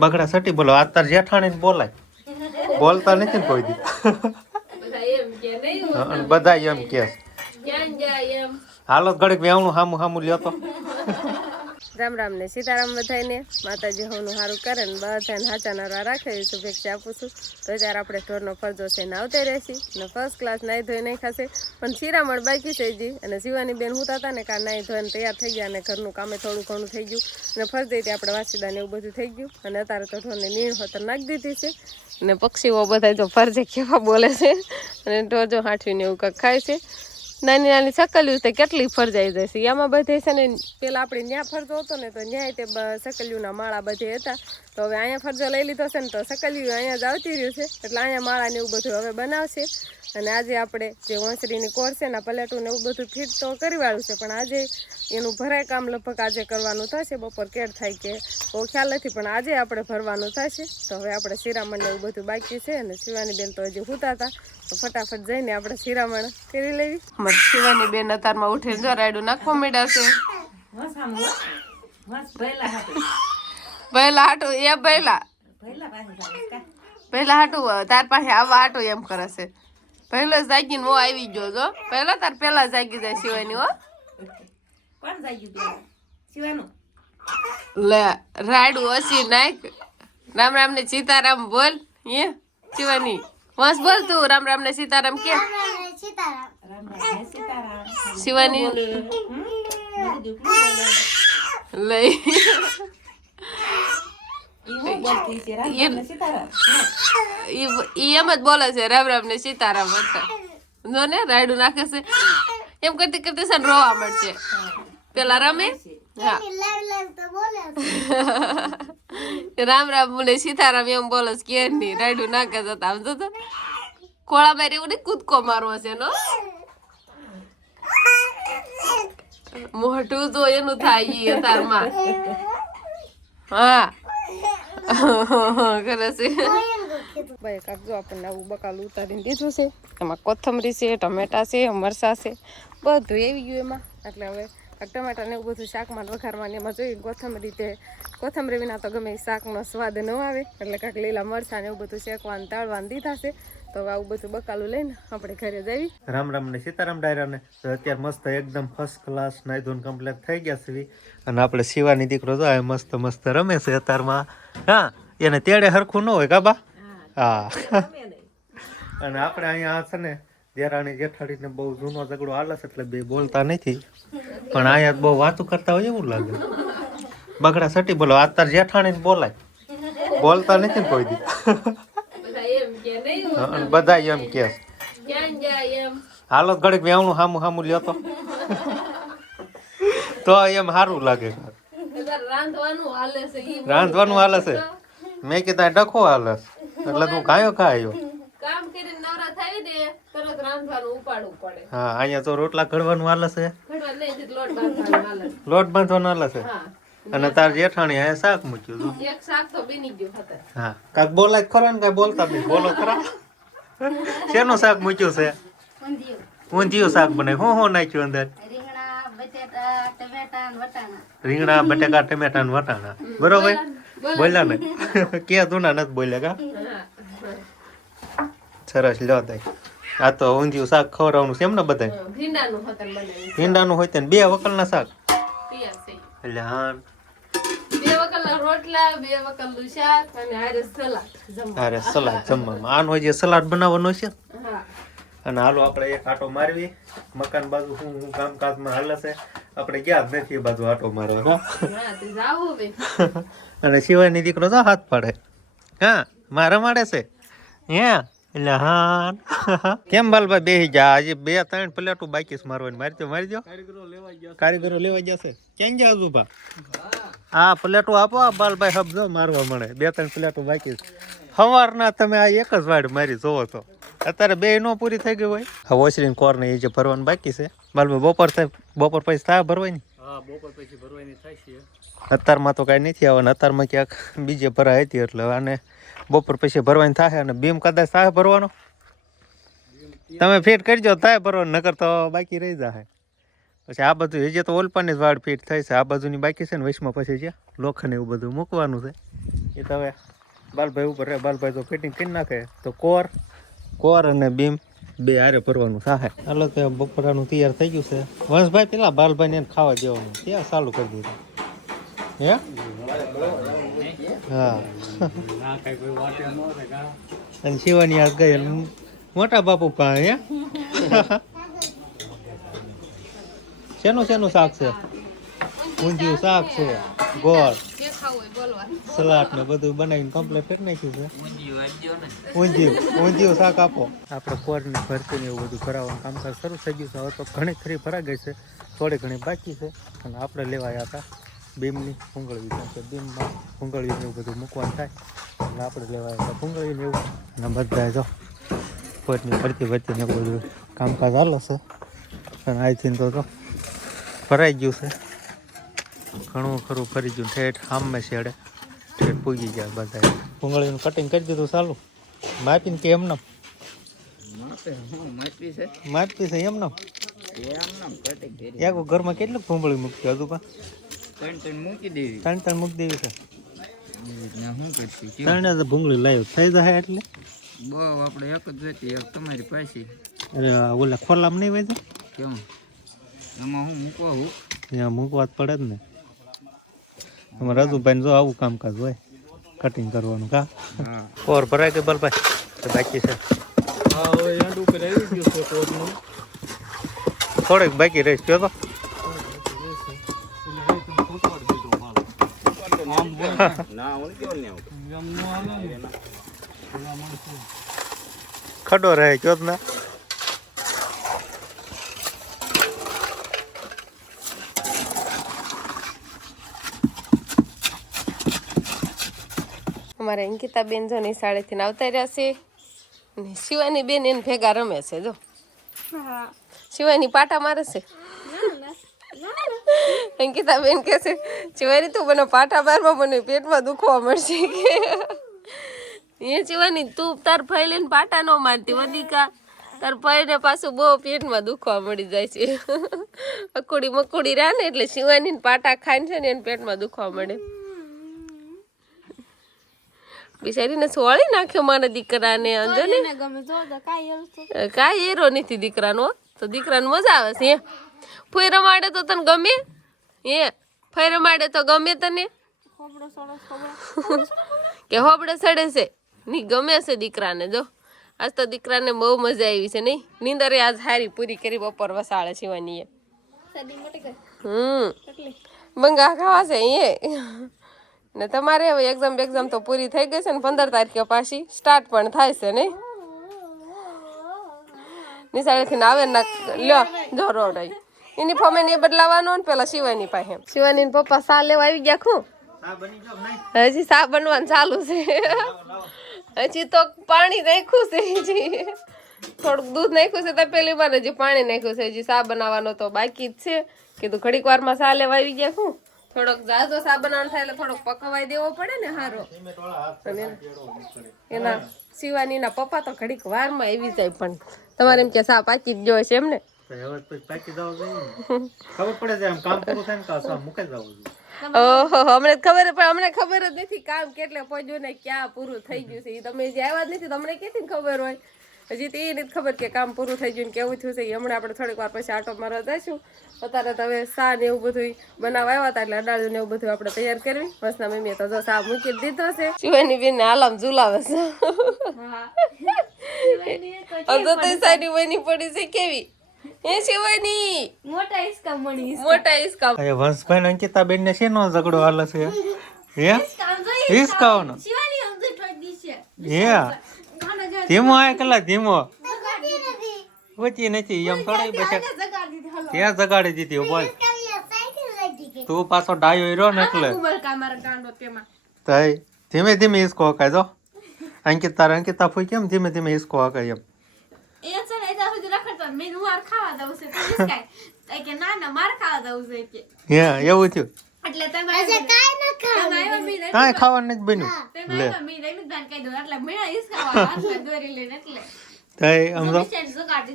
બગડા સટી બોલો આ તાર જેઠાણી બોલાય. બોલતા નથી ને કોઈ દી. બધા એમ કે હાલો ઘડીક વેવણું હામું સામું લ્યો તો. રામ રામ ને સીતારામ બધાને માતાજી હોનું સારું કરે ને બધાને હાચા નરવા રાખે એવી શુભેચ્છા આપું છું. તો ત્યારે આપણે ઢોરનો ફરજો છે ને આવતા રહેશી. ને ફર્સ્ટ ક્લાસ નાહી ધોઈ નહીં ખાશે પણ શિરામણ બાકી છે જી અને શિવાની બેન હું હતા ને કાં નાહી ધોઈને તૈયાર થઈ ગયા અને ઘરનું કામે થોડું ઘણું થઈ ગયું. અને ફરજ તે આપણે વાસીદાને એવું બધું થઈ ગયું. અને અત્યારે તો ઢોરને નીણ હોતર નાખી દીધી છે. અને પક્ષીઓ બધા જો ફરજે કેવા બોલે છે. અને ઢોર જો હાંઠવીને એવું કંઈક ખાય છે. નાની નાની સકલિયું તે કેટલી ફરજાઈ જશે. એમાં બધે છે ને, પેલા આપણે ન્યા ફરજો હતો ને, તો ન્યાય તે સકલિયુંના માળા બધે હતા. તો હવે અહીંયા ફરજો લઈ લીધો છે ને, તો સકલિયું અહીંયા જ આવતી રહ્યું છે. એટલે અહીંયા માળા ને એવું બધું હવે બનાવશે. અને આજે આપણે જે વંસરીની કોર છે ને પલેટું ને એવું બધું ફિટ તો કરી વાળું છે, પણ આજે એનું ભરાય કામ લગભગ આજે કરવાનું થશે, બપોર કેડ થાય કે બહુ ખ્યાલ નથી, પણ આજે આપણે ભરવાનું થશે. તો હવે આપણે શિરામણ એવું બધું બાકી છે, અને શિવાની બેન તો હજી હુતા હતા. તો ફટાફટ જઈને આપણે શિરામણ કરી લેવી. મત શિવાની બેન અતારમાં ઉઠીને જો રાયડું નાખવા માંડ્યા છે. પહેલા હાટું, એ પહેલા. પહેલા હાટું, તાર પાસે આવવા હાટું એમ કરે છે. પહેલો જાગીને હું આવી ગયો જો. પહેલા તાર પહેલા જાગી જાય શિવાની, હો. કોણ જાય પેલા શિવાનું લે રાડું ઓછી નાખ. રામ રામ ને સીતારામ બોલ એ શિવાની. બસ બોલ તું, રામ રામ ને સીતારામ કે. સીતારામ. શિવાની? લઈ. એમ જ બોલે છે રામ રામ ને સીતારામ હતા. જો ને રાયડું નાખે છે. એમ કરતી કરતી છે રોવા મળશે પેલા રમે? હા. રામ રામ બોલે સીતારામ એમ બોલે છે કે નહીં રાયડું નાખે છે તો આમ જો તો ખોળા મારી એવું નહીં કૂદકો મારવો છે નો? મોઢું તો એનું થાય ઈ અતારમાં હા. કરે છે. ભાઈ કાકજો આપણને આવું બકાલું ઉતારીને દીધું છે. એમાં કોથમરી છે, ટમેટા છે મરસા છે. બધું એવી ગયું એમાં. એટલે હવે ટમેટા ને એવું બધું શાકમાં વઘારવાનું. એમાં જોઈએ કોથમરી તે કોથમરી વિના તો ગમે એ શાકનો સ્વાદ ન આવે. એટલે કાંઈક લીલા મરચાં ને એવું બધું શેકવાનું, તાળવાનું દીધા છે. તો આવું બધું બકાલું લઈને આપણે ઘરે જઈ રામ રામ ને સીતારામ ડાયરાને તો અત્યારે મસ્ત એકદમ ફર્સ્ટ ક્લાસ નાઈ ધોન કમ્પ્લીટ થઈ ગયા છે. અને આપણે શિવાની દીકરો તો આ મસ્ત મસ્ત રમે છે અત્યારમાં. હા એને તેડે હરખું ન હોય કાબા હા અને આપણે અહીંયા છે ને દેરાણી જેઠાડીને બહુ જૂનો ઝઘડો હાલે છે એટલે બે બોલતા નથી. પણ અહીંયા બહુ વાતું કરતા હોય એવું લાગે. બગડા સટી બોલો આ તાર જેઠાણીને બોલાય. બોલતા નથી ને કોઈ દી. બધા એમ કે હાલો ઘડીક વેવણું હામું હામું લ્યો તો. તો એમ સારું લાગે. રાંધવાનું હાલે છે મેં કીધા ડખો હાલે. એટલે તું કાયો ખાયો હા અહીંયા તો રોટલા ઘડવાનું હાલે છે. લોટ બાંધવાનું હાલે છે. અને તાર જેઠાણી આ શાક મૂક્યું હતું એક શાક તો બની ગયું હતા હા કાક બોલાય ખરા ને કાંઈ બોલતા નહીં. બોલો ખરા. શેનું શાક મૂક્યું છે? ઊંધિયું. શાક બને. હું હું નાખ્યું અંદર? રીંગણા બટેકા ટમેટા ને વટાણા. બરોબર? બોલ્યા ને? કે તુના નથી બોલ્યા કા? સરસ લો તઈ આ તો ઊંધિયું શાક ખવડાવવાનું છે એમ ને બધાય ભીંડાનું હોય તો ને બે વકલના શાક. જમવા અરે સલાડ જમવામાં. આનો જે સલાડ બનાવવાનો છે અને હાલો આપણે એક આટો મારવી. મકાન બાજુ હું હું કામકાજમાં હાલે છે. આપણે ગયા જ નથી બાજુ આટો મારવા. અને શિવાયની દીકરો તો હાથ પાડે. હા મારા માડે છે. હે? એટલે હા કેમ બાલભાઈ બેસી જા આજે બે ત્રણ પ્લેટો બાકી છે મારવાની. મારી દો મારી દો કારીગરો લેવા જશે ક્યાં ગયા ભા? હા. પ્લેટો આપો આ બાલભાઈ હબજો મારવા મળે. બે ત્રણ પ્લેટો બાકી છે. સવારના તમે આ એક જ વાડ મારી જોવો તો. અત્યારે બે નો પૂરી થઈ ગઈ હોય. હવે ઓસરીને કોર ને એ જે ભરવાનું બાકી છે. બાલભાઈ બપોર થાય બપોર પછી થાય ભરવાની? અત્યારમાં તો કાંઈ નથી આવવાનું. અત્યારમાં ક્યાંક બીજે ભરાય હતી એટલે આને બપોર પછી ભરવાની થાય અને બીમ કદાચ થાય ભરવાનો. તમે ફિટ કરજો થાય ભરવાનું, નકર તો બાકી રહી જાય પછી આ બધું હજી તો ઓલપાની જ વાડ ફિટ થાય છે. આ બાજુની બાકી છે ને વૈશમાં પછી જે લોખંડ એવું બધું મૂકવાનું છે. એ તો હવે બાલભાઈ ઉપર રહે. બાલભાઈ તો ફિટિંગ કરી નાખે. તો કોર કોર અને બીમ બે હારે ભરવાનું થાય એટલે તો બપોરાનું તૈયાર થઈ ગયું છે. વંશભાઈ પેલા બાલભાઈને ને ખાવા જવાનું. ત્યાં ચાલુ કરી દીધું. હે? હા. અને શિવાની આ ગઈ મોટા બાપુ પા હે? શેનું શેનું શાક છે? ઊંધિયું શાક છે ગોળ સલાડ ને બધું બનાવીને કમ્પ્લેટ કરી નાખ્યું છે. ઊંધિયું ઊંધિયું શાક આપો. આપણે કોરની ભરતી ને એવું બધું કરાવવાનું કામકાજ શરૂ થઈ ગયું છે. હવે તો ઘણી ખરી ભરાઈ ગઈ છે. થોડી ઘણી બાકી છે. અને આપણે લેવાયા હતા બીમની કેમ કે બીમમાં ભૂંગળવી એવું બધું મૂકવાનું થાય. અને આપણે લેવાયા હતા ભૂંગળવી ને એવું. અને બધા જો કોરની ભરતી ભરતી ને એવું બધું કામકાજ હાલો છે. અને અહીંથી તો ભરાઈ ગયું છે. ઘણું ખરું ફરી ગયું. ઠેઠ સામે છેડે ઠેઠ પૂગી ગયા બધા ભૂંગળીનું કટિંગ કરી દીધું ચાલુ. માપીને કે એમને. માપી છે? એમને. એક ઘરમાં કેટલું ભૂંગળી મૂકી મૂકી દેવી. ત્રણ ત્રણ મૂકી દેવી છે. ત્રણ ભૂંગળી લાવ્યો થઈ જાય એટલે. બહુ આપણે એક જ જોઈતી એક તમારી પાસે અરે ઓલા ખોલામાં નહીં હોય કેમ? એમાં હું મૂકવા હું? ત્યાં મૂકવા જ પડે જ ને. એમાં રાજુભાઈ જો આવું કામકાજ હોય. કટિંગ કરવાનું કા? હા. કોર ભરાય કે બલભાઈ? બાકી છે. થોડેક બાકી રહીશ કયો તો. ખડો રહે કયો જ ના. અમારે અંકિતા બેન જો નિશાળેથી આવતા રહ્યા છે. અને શિવાની બેન એને ભેગા રમે છે જો. શિવાની પાટા મારે છે. અંકિતાબેન કહે છે શિવાની તું મને પાટા મારવા મને પેટમાં દુખવા મળશે. કે એ શિવાની તું તાર ભાઈ લઈને પાટા ન મારતી વધિકા તાર ભાઈને પાછું બહુ પેટમાં દુખવા મળી જાય છે. અકુડી મકુડી રહે ને એટલે શિવાની પાટા ખાઈને છે ને એને પેટમાં દુખવા મળે. બિચારીને સોળી નાખ્યો મારા દીકરાને અંજો ને? કાંઈ એરો નથી દીકરાનો તો દીકરાને મજા આવે છે ફોઈ રમાડે તો તને ગમે? એ ફોઈ રમાડે તો ગમે તને? કે હોબડે સડે છે? ની ગમે છે દીકરાને જો. આજ તો દીકરાને બહુ મજા આવી છે નહીં? નીંદરે આજ હારી પૂરી કરી બપોર વસાળે શિવાની હમ. બંગા ખાવા છે અહીંયા ને તમારે હવે એક્ઝામ બેક્ઝામ તો પૂરી થઈ ગઈ છે ને પંદર તારીખે પાછી સ્ટાર્ટ પણ થાય છે નહીં? નિશાળેથી આવે ને લ્યો જો રોડાઈ યુનિફોર્મ એને બદલાવાનો ને પેલા શિવાની પાસે. શિવાની ને પપ્પા સા લેવા આવી ગયા ખું? હજી સા બનવાનું ચાલુ છે. હજી તો પાણી નાખ્યું છે હજી. થોડુંક દૂધ નાખ્યું છે તો પેલી વાર હજી પાણી નાખ્યું છે. હજી સા બનાવવાનો તો બાકી જ છે. કીધું ઘડીક વારમાં સા લેવા આવી ગયા શું થોડોક જાજો સા બનાવવાનો થાય એટલે થોડોક પકવાઈ દેવો પડે ને હારો. એના શિવાનીના પપ્પા તો ઘડીક વારમાં આવી જાય પણ તમારે એમ કે સા પાકી જ જોશે એમ ને. ખબર અમને પણ અમને ખબર જ નથી કામ કેટલે પહોંચ્યું ને ક્યાં પૂરું થઈ ગયું છે. તમે જે આવ્યા જ નથી તમને ક્યાંથી ખબર હોય? હજી તો એ નથી ખબર કે કામ પૂરું થઈ ગયું ને કેવું થયું છે. હમણાં આપણે થોડીક વાર પછી આટો મારવા જઈશું. અત્યારે તો હવે સા ને એવું બધું બનાવવા આવ્યા હતા એટલે અડાળ્યું ને એવું બધું આપણે તૈયાર કરવી. મસ્તના મમ્મીએ તો જો સા મૂકી દીધો છે. શિવાની બેન ને આલામ ઝુલાવે છે. અડધો તો સારી બની. પડી છે કેવી? એ શિવાની? મોટા હિસકા મણી મોટા અરે વંશભાઈ ને ને શેનો ઝઘડો હાલે છે? હે? હિસકાવાનો શિવાની અમદે ઠોકી છે. હે? ધીમો આ કલા ધીમો. વચી નથી. એમ થોડી પછી ત્યાં જગાડી દીધી બોલ. તું પાછો ડાયો રહ્યો ને એટલે. તઈ ધીમે ધીમે હિસકો હકાય જો. અંકિતા અંકિતા ફૂઈ કેમ ધીમે ધીમે હિસકો હકાય એમ? એવું થયું. એટલે તમે અજે ન ખાવા ખાવાનું. નથી બન્યું. લે. મમ્મી નહીં બાન કહી દો એટલે દોરી લઈને એટલે.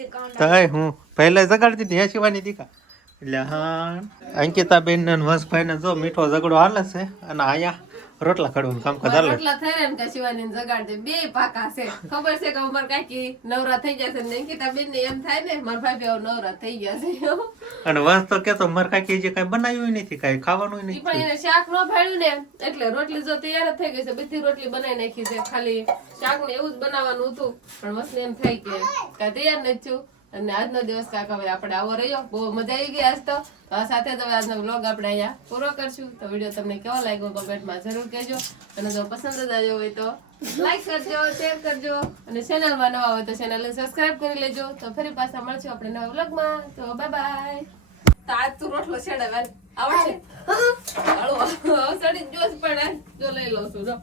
છે કાંડ. તઈ હું પહેલા જગાડતી હતી હે શિવાની દીકા. એટલે હા અંકિતા બેન ને વંશભાઈ ને જો મીઠો ઝઘડો હાલે છે અને અહીંયા રોટલા કાઢવાનું કામ મારા રોટલા થઈ રહ્યા કે શિવાની જગાડ દે બે પાકા છે. ખબર છે કે ઉમર કાકી નવરા થઈ જશે ને નિકિતા બેન ને એમ થાય ને મારા ભાઈ બેવ નવરા થઈ ગયા છે. અને વાંસ તો કેતો મારે કાકી જે કઈ બનાવ્યું નથી કઈ ખાવાનું નથી. પણ એને શાક ન ભાડ્યું ને એટલે રોટલી જો તૈયાર જ થઈ ગઈ છે બધી રોટલી બનાવી નાખી છે. ખાલી શાક ને એવું જ બનાવવાનું હતું. પણ મસ્ત એમ થાય કે કાંઈ તૈયાર નથી થયું. અને આજનો દિવસ કાંક હવે આપણે આવો રહ્યો. બહુ મજા આવી ગઈ આજ તો. સાથે જ હવે આજનો વ્લોગ આપણે અહીંયા પૂરો કરશું. તો વીડિયો તમને કેવો લાગ્યો કમેન્ટમાં જરૂર કહેજો. અને જો પસંદ જ આવ્યો હોય તો લાઈક કરજો શેર કરજો. અને ચેનલમાં નવા હોય તો ચેનલને સબસ્ક્રાઇબ કરી લેજો. તો ફરી પાછા મળશું આપણે નવા વ્લોગમાં તો બાય બાય તો આજ તું રોટલો છેડાવે હળવો સડી જોશ પણ જો લઈ લઉં છું જો.